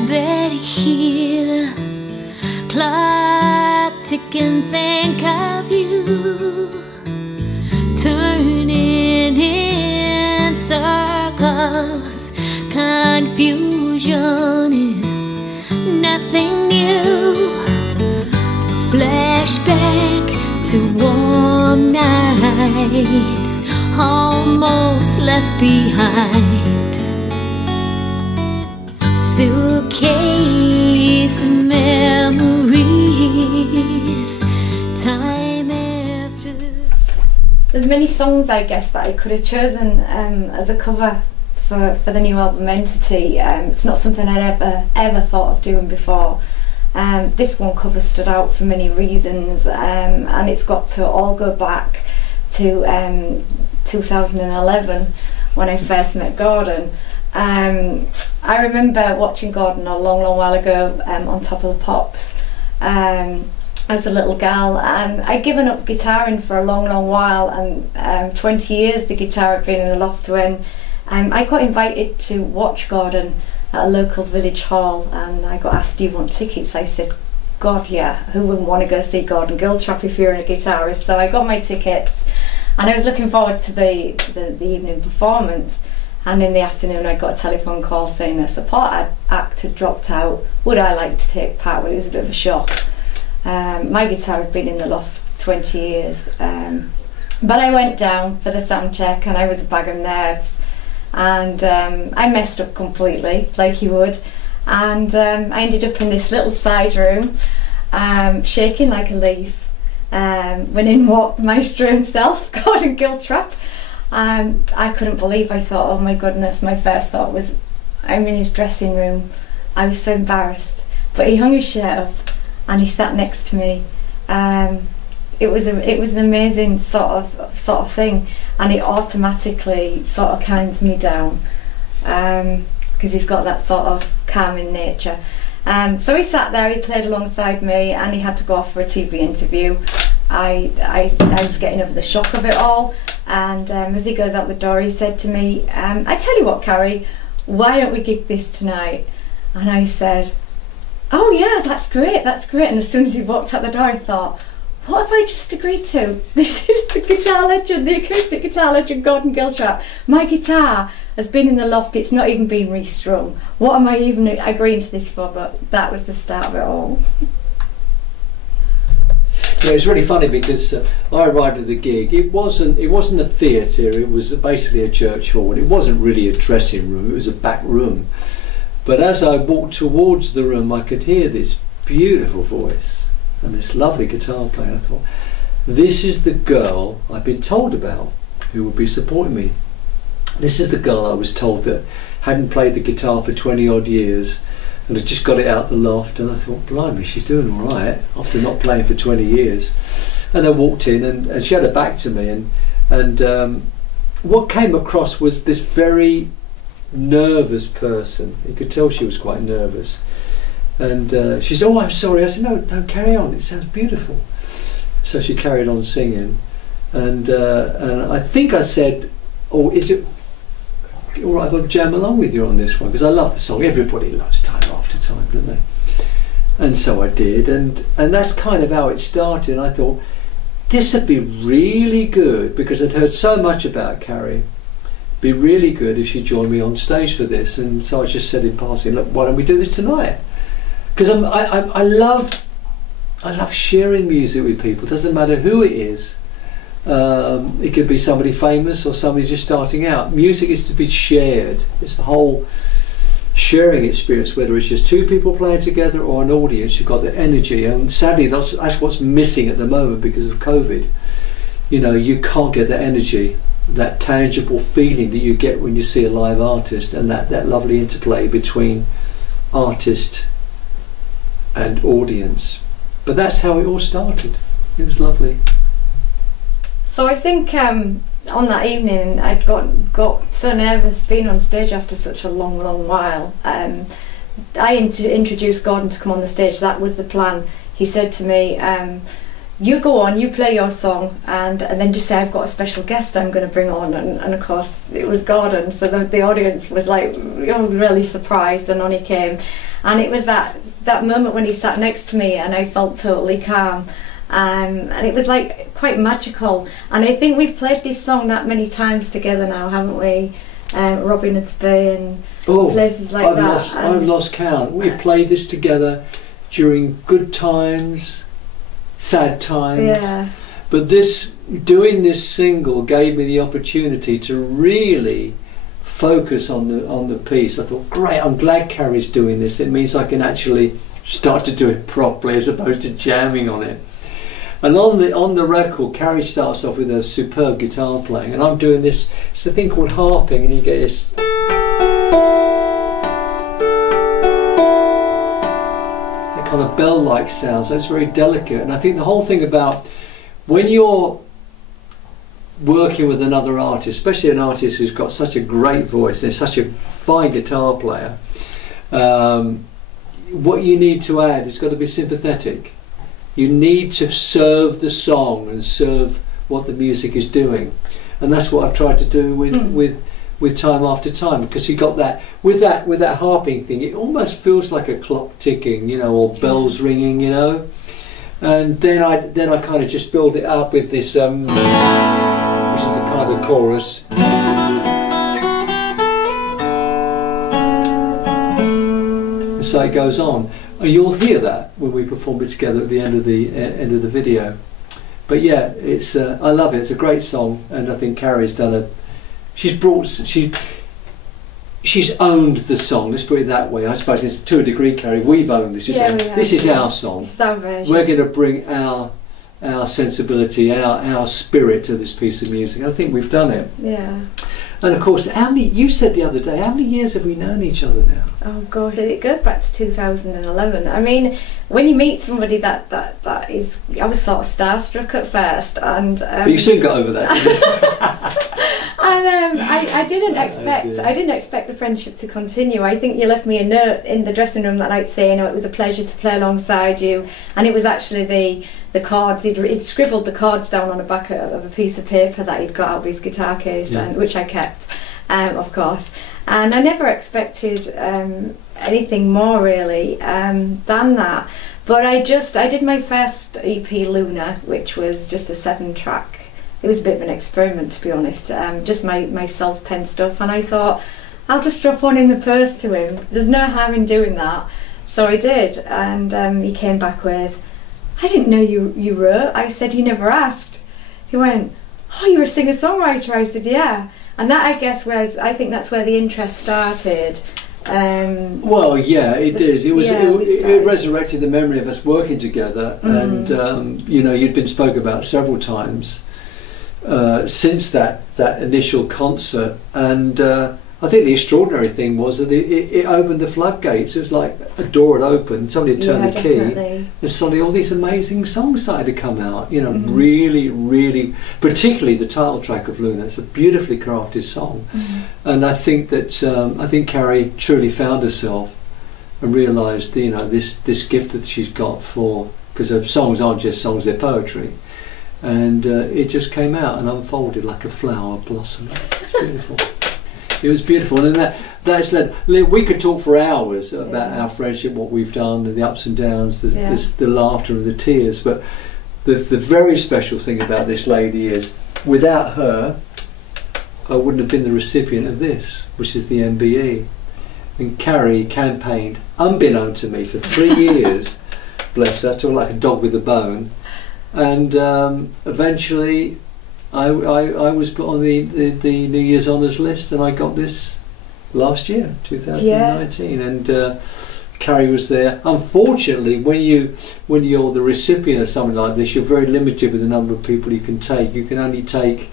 I bet hear clock ticking, think of you, turning in circles. Confusion is nothing new. Flashback to warm nights almost left behind. Suitcase of memories, time after. There's many songs, I guess, that I could have chosen as a cover for the new album Entity. It's not something I'd ever thought of doing before. This one cover stood out for many reasons, and it's got to all go back to 2011 when I first met Gordon. I remember watching Gordon a long while ago on Top of the Pops as a little girl, and I'd given up guitaring for a long while, and 20 years the guitar had been in the loft when I got invited to watch Gordon at a local village hall, and I got asked, do you want tickets? I said, God, yeah, who wouldn't want to go see Gordon Giltrap if you're a guitarist? So I got my tickets, and I was looking forward to the evening performance, and in the afternoon I got a telephone call saying a support act had dropped out. Would I like to take part? Well, it was a bit of a shock. My guitar had been in the loft 20 years, but I went down for the sound check and I was a bag of nerves. And I messed up completely, like you would, and I ended up in this little side room, shaking like a leaf, when in walked Maestro himself, Gordon Giltrap. I couldn't believe. I thought, oh my goodness, my first thought was, I'm in his dressing room. I was so embarrassed, but he hung his shirt up and he sat next to me. It was an amazing sort of thing, and it automatically sort of calms me down, because he's got that sort of calming nature. So he sat there, he played alongside me, and he had to go off for a TV interview. I was getting over the shock of it all, and as he goes out the door, he said to me, I tell you what, Carrie, why don't we gig this tonight? And I said, oh yeah, that's great. And as soon as he walked out the door, I thought, what have I just agreed to? This is the guitar legend, the acoustic guitar legend, Gordon Giltrap. My guitar has been in the loft, it's not even been restrung. What am I even agreeing to this for? But that was the start of it all. Yeah, it's really funny because I arrived at the gig. It wasn't a theatre. It was basically a church hall. It wasn't really a dressing room. It was a back room. But as I walked towards the room, I could hear this beautiful voice and this lovely guitar player. I thought, this is the girl I've been told about who would be supporting me. This is the girl I was told that hadn't played the guitar for 20 odd years and had just got it out the loft, and I thought, blimey, she's doing all right after not playing for 20 years. And I walked in and she had her back to me, and what came across was this very nervous person. You could tell she was quite nervous. And she said, oh, I'm sorry. I said, no, carry on. It sounds beautiful. So she carried on singing. And I think I said, oh, is it all right if I jam along with you on this one? Because I love the song. Everybody loves Time After Time, don't they? And so I did. And that's kind of how it started. And I thought, this would be really good, because I'd heard so much about Carrie. Be really good if she joined me on stage for this. And so I just said in passing, look, why don't we do this tonight? Because I love sharing music with people. It doesn't matter who it is. It could be somebody famous or somebody just starting out. Music is to be shared. It's the whole sharing experience, whether it's just two people playing together or an audience. You've got the energy, and sadly that's what's missing at the moment because of COVID. You know, you can't get that energy, that tangible feeling that you get when you see a live artist, and that lovely interplay between artist and audience. But that's how it all started. It was lovely. So I think on that evening I'd got so nervous being on stage after such a long while. I introduced Gordon to come on the stage. That was the plan. He said to me, you go on, you play your song, and then just say, I've got a special guest I'm going to bring on, and of course it was Gordon, so the audience was like, really surprised, and on he came, and it was that moment when he sat next to me and I felt totally calm, and it was like quite magical. And I think we've played this song that many times together now, haven't we? Robin and Bay and places like that. I've lost count. We've played this together during good times, sad times. Yeah. But doing this single gave me the opportunity to really focus on the piece. I thought, great, I'm glad Carrie's doing this. It means I can actually start to do it properly as opposed to jamming on it. And on the record, Carrie starts off with a superb guitar playing, and I'm doing this. It's a thing called harping, and you get this. Kind of bell-like sound, so it's very delicate. And I think the whole thing about when you're working with another artist, especially an artist who's got such a great voice and such a fine guitar player, what you need to add is got to be sympathetic. You need to serve the song and serve what the music is doing, and that's what I've tried to do with Time After Time, because you got that with that harping thing. It almost feels like a clock ticking, you know, or bells ringing, you know. And then I kind of just build it up with this, which is the kind of chorus. And so it goes on. And you'll hear that when we perform it together at the end of the video. But yeah, it's I love it. It's a great song, and I think Carrie's done she's owned the song. Let's put it that way. I suppose it's to a degree, Carrie. We've owned this. This is our song. It's our version. We're going to bring our sensibility, our spirit to this piece of music. I think we've done it. Yeah. And of course, you said the other day, how many years have we known each other now? Oh God, it goes back to 2011. I mean, when you meet somebody that is, I was sort of starstruck at first, and but you soon got over that. And I didn't expect the friendship to continue. I think you left me a note in the dressing room that night saying, it was a pleasure to play alongside you, and it was actually the chords. He'd scribbled the chords down on the back of a piece of paper that he'd got out of his guitar case, and which I kept, of course. And I never expected anything more really than that. But I did my first EP, Luna, which was just a 7-track. It was a bit of an experiment, to be honest, just my self-pen stuff, and I thought, I'll just drop one in the post to him. There's no harm in doing that. So I did, and he came back with, I didn't know you wrote. I said, you never asked. He went, oh, you're a singer-songwriter? I said, yeah. And that, I guess, I think that's where the interest started. Well, yeah, it did. It resurrected the memory of us working together, and you know, you'd been spoke about several times since that initial concert, and I think the extraordinary thing was that it opened the floodgates. It was like a door had opened, somebody had turned the key, and suddenly all these amazing songs started to come out. You know, really, really, particularly the title track of Luna. It's a beautifully crafted song, and I think that Carrie truly found herself and realised, you know, this gift that she's got because her songs aren't just songs; they're poetry. And it just came out and unfolded like a flower blossoming. It's beautiful. It was beautiful, and that's led. We could talk for hours about our friendship, what we've done, the ups and downs, the laughter and the tears. But the very special thing about this lady is, without her, I wouldn't have been the recipient of this, which is the MBE. And Carrie campaigned, unbeknown to me, for 3 years. Bless her, talk like a dog with a bone. And eventually I was put on the New Year's Honours list, and I got this last year, 2019, and Carrie was there. Unfortunately, when you're the recipient of something like this, you're very limited with the number of people you can take. You can only take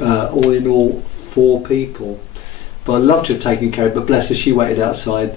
all in all 4 people. But I'd love to have taken Carrie, but bless her, she waited outside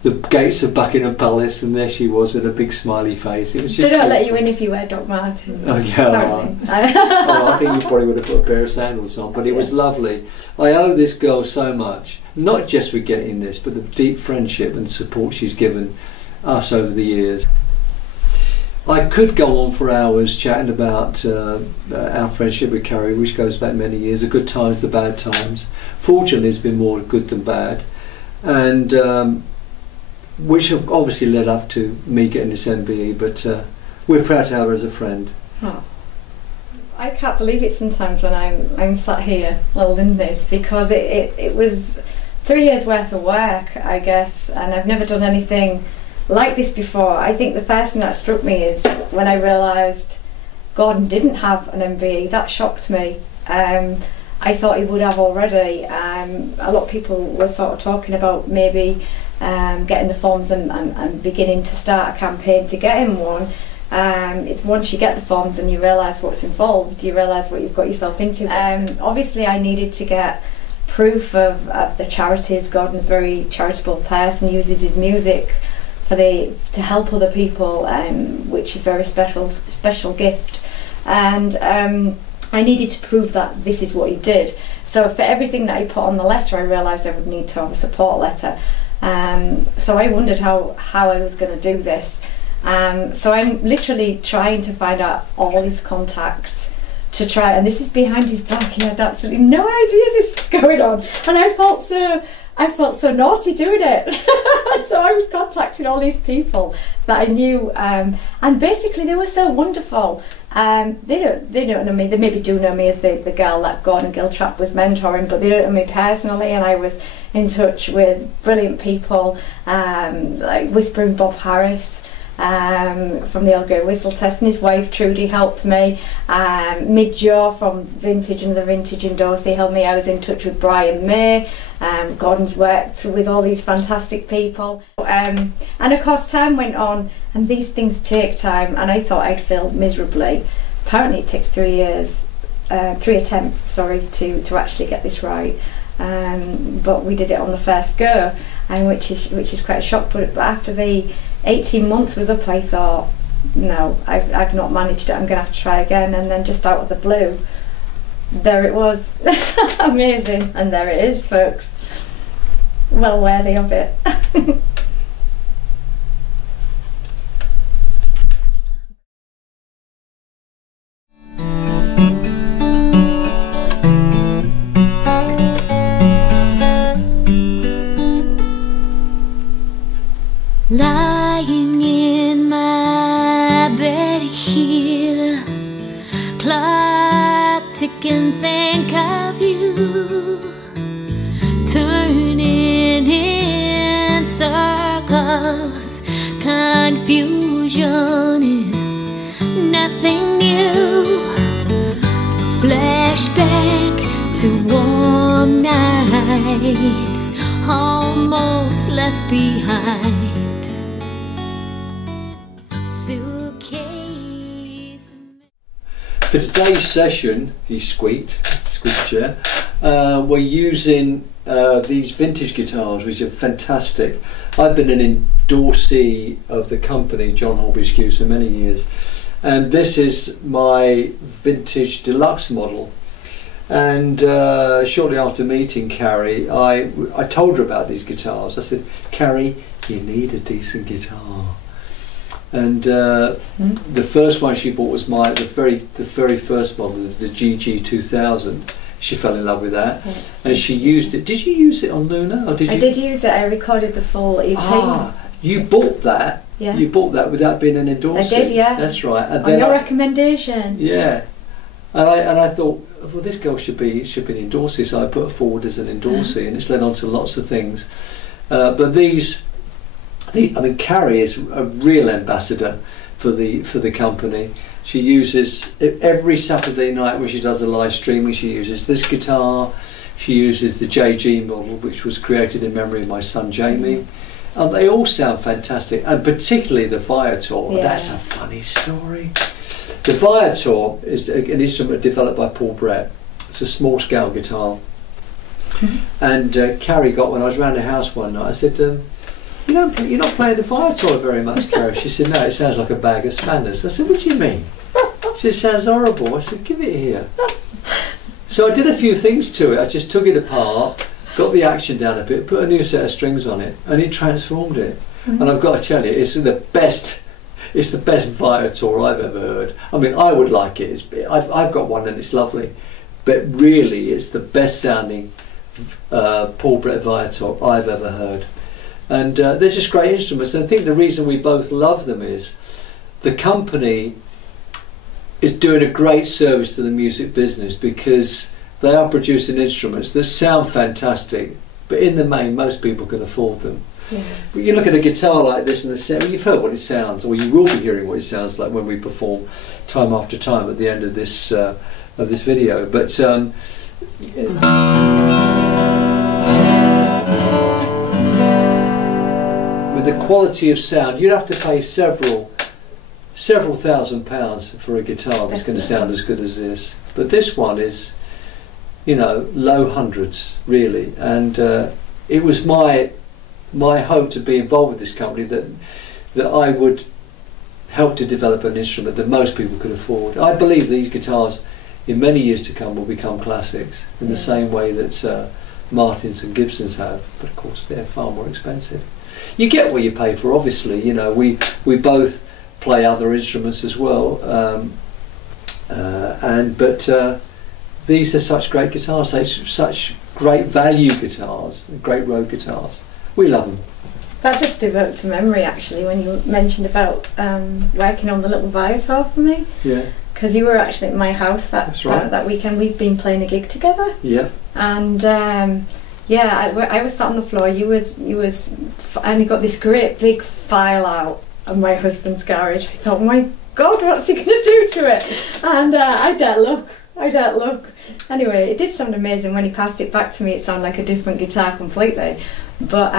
the gates of Buckingham Palace, and there she was with a big smiley face. It was just they don't let you in if you wear Doc Martens. Oh yeah. I think you probably would have put a pair of sandals on, but it was lovely. I owe this girl so much, not just for getting this, but the deep friendship and support she's given us over the years. I could go on for hours chatting about our friendship with Carrie, which goes back many years, the good times, the bad times. Fortunately, it's been more good than bad, and which have obviously led up to me getting this MBE, but we're proud to have her as a friend. Oh. I can't believe it sometimes when I'm sat here holding this, because it was 3 years worth of work, I guess, and I've never done anything like this before. I think the first thing that struck me is when I realised Gordon didn't have an MBE. That shocked me. I thought he would have already. A lot of people were sort of talking about maybe getting the forms and beginning to start a campaign to get him one. It's once you get the forms and you realise what's involved, you realise what you've got yourself into. Obviously I needed to get proof of the charities. Gordon's a very charitable person, uses his music to help other people, which is a very special gift, and I needed to prove that this is what he did. So for everything that he put on the letter, I realised I would need to have a support letter. So I wondered how I was going to do this. So I'm literally trying to find out all his contacts to try, and this is behind his back. He had absolutely no idea this was going on, and I felt so naughty doing it. So I was contacting all these people that I knew, and basically they were so wonderful. They don't know me. They maybe do know me as the girl that Gordon Giltrap was mentoring, but they don't know me personally. And I was in touch with brilliant people, like Whispering Bob Harris, from the Old Grey Whistle Test, and his wife Trudy helped me. Mid Joe from Vintage and the Vintage in Dorsey helped me. I was in touch with Brian May. Gordon's worked with all these fantastic people, and of course time went on, and these things take time, and I thought I'd failed miserably. Apparently it takes 3 years, 3 attempts, sorry, to actually get this right. But we did it on the first go, and which is quite a shock. But after the 18 months was up, I thought, no, I've not managed it, I'm going to have to try again. And then just out of the blue, there it was. Amazing. And there it is, folks. Well worthy of it. Lying in my bed here, clock ticking, think of you, turning in circles. Confusion is nothing new. Flashback to warm nights, almost left behind. For today's session, he squeaked chair, we're using these vintage guitars, which are fantastic. I've been an endorsee of the company John Holby's for many years, and this is my vintage deluxe model. And shortly after meeting Carrie, I told her about these guitars. I said, Carrie, you need a decent guitar. And the first one she bought was the very first model, the GG 2000. She fell in love with that, and she used it. Did you use it on Luna, or did you? I did use it. I recorded the full EP. Ah, you bought that. Yeah. You bought that without being an endorsee. I did, yeah. That's right. And on your recommendation. Yeah. And I thought, well, this girl should be an endorsee, so I put her forward as an endorsee, and it's led on to lots of things. But these. I mean, Carrie is a real ambassador for the company. She uses every Saturday night when she does the live streaming. She uses this guitar. She uses the JG model, which was created in memory of my son Jamie. And they all sound fantastic, and particularly the Viator. Yeah. That's a funny story. The Viator is an instrument developed by Paul Brett. It's a small scale guitar. And Carrie got one. I was around the house one night. I said, you're not playing the Viator very much, Carrie. She said, no, it sounds like a bag of spanners. I said, what do you mean? She said, it sounds horrible. I said, give it here. So I did a few things to it. I just took it apart, got the action down a bit, put a new set of strings on it, and it transformed it. And I've got to tell you, it's the best It's the best Viator I've ever heard. I mean, I would like it. I've got one and it's lovely, but really, it's the best sounding Paul Brett Viator I've ever heard. And they're just great instruments. And I think the reason we both love them is the company is doing a great service to the music business, because they are producing instruments that sound fantastic, but in the main, most people can afford them. Yeah. But you look at a guitar like this and you've heard what it sounds, or you will be hearing what it sounds like when we perform time after time at the end of this video. But with the quality of sound, you'd have to pay several £1,000s for a guitar that's going to sound as good as this. But this one is, you know, low hundreds really. And it was my hope to be involved with this company that I would help to develop an instrument that most people could afford. I believe these guitars in many years to come will become classics in the same way that Martins and Gibsons have, but of course they're far more expensive. You get what you pay for, obviously. You know, we both play other instruments as well, but these are such great guitars, such great value guitars, great road guitars. We love them. That just evoked a memory actually when you mentioned about working on the little Viator for me. Yeah. Because you were actually at my house that weekend. We've been playing a gig together. Yeah. And I was sat on the floor. You was, and he got this great big file out of my husband's garage. I thought, my God, what's he going to do to it? And I don't look. Anyway, it did sound amazing. When he passed it back to me, it sounded like a different guitar completely. But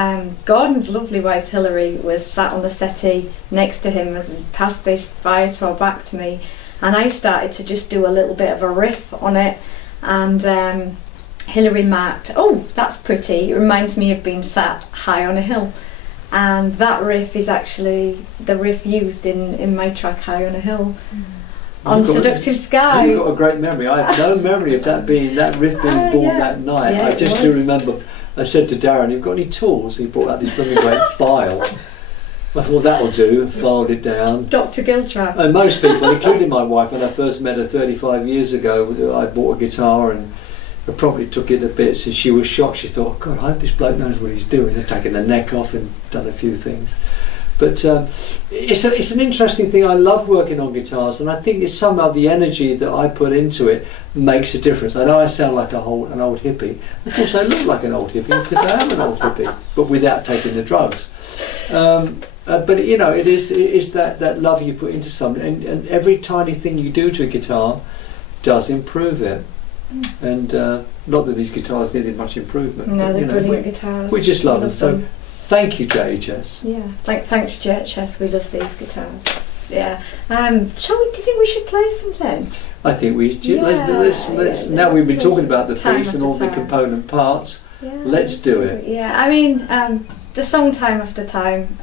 Gordon's lovely wife Hilary was sat on the settee next to him as he passed this Viator back to me, and I started to just do a little bit of a riff on it, and Hilary marked, "Oh, that's pretty. It reminds me of being sat high on a hill." And that riff is actually the riff used in my track High on a Hill. On Seductive Sky. You've got a great memory. I have no memory of that riff being born that night. Yeah, I just do remember, I said to Darren, "You've got any tools?" He brought out this blooming great file. I thought, that'll do, filed it down. Dr. Giltrap. And most people, including my wife, when I first met her 35 years ago, I bought a guitar and I probably took it to bits, and she was shocked. She thought, "Oh God, I hope this bloke knows what he's doing." They've taken the neck off and done a few things. But it's an interesting thing. I love working on guitars, and I think it's somehow the energy that I put into it makes a difference. I know I sound like an old hippie. Of course, I look like an old hippie because I am an old hippie, but without taking the drugs. But you know, it is that love you put into something, and every tiny thing you do to a guitar does improve it. And not that these guitars needed much improvement. No, but, they're you know, brilliant guitars. We just love them. So them. thank you, JHS. Yeah, thanks JHS. We love these guitars. Yeah. Do you think we should play something? I think we should. Let's now we've been talking about the piece and all the component parts. Yeah, let's do it. Yeah, I mean, the song Time After Time,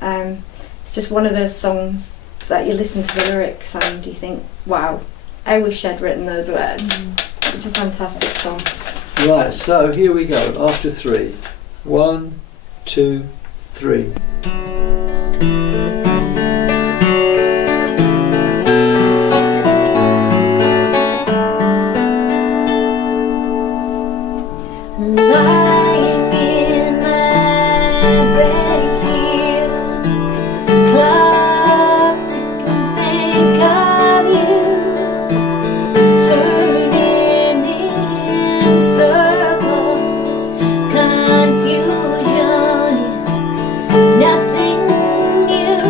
it's just one of those songs that you listen to the lyrics and you think, wow, I wish I'd written those words. It's a fantastic song. Right, so here we go, after 3. 1, 2, 3. Lying in my bed here, clock ticking, think of you, turning in circles, confusion is nothing new.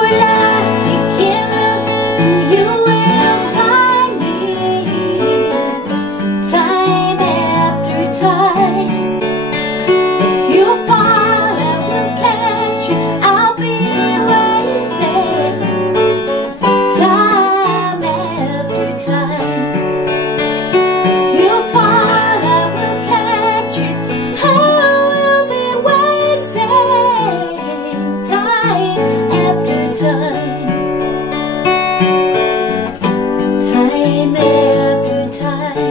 you're lost, you can look and you will find me. Time after time. If you fall, I will catch you. I'll be waiting. Time after time. If you fall, I will catch you. I will be waiting. Time after time. Time after time.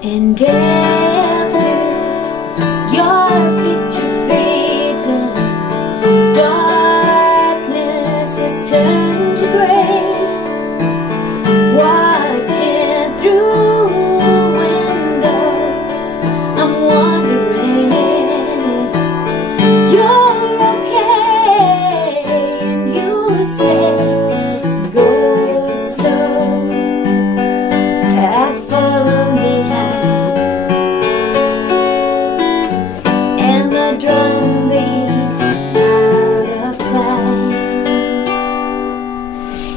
And after your picture fades and darkness has turned to gray, watching through windows, I'm wondering if you're okay. And you say, go slow, I follow behind, and the drum beats out of time.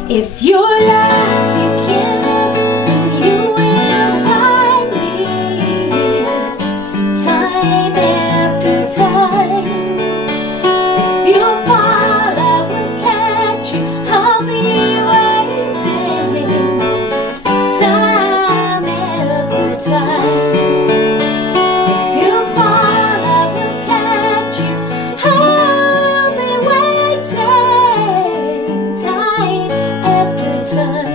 If you're lost, you can look and you will find me. Time after time. If you fall, I will catch you. I'll be waiting. Time after time. If you fall, I will catch you. I'll be waiting. Time after time.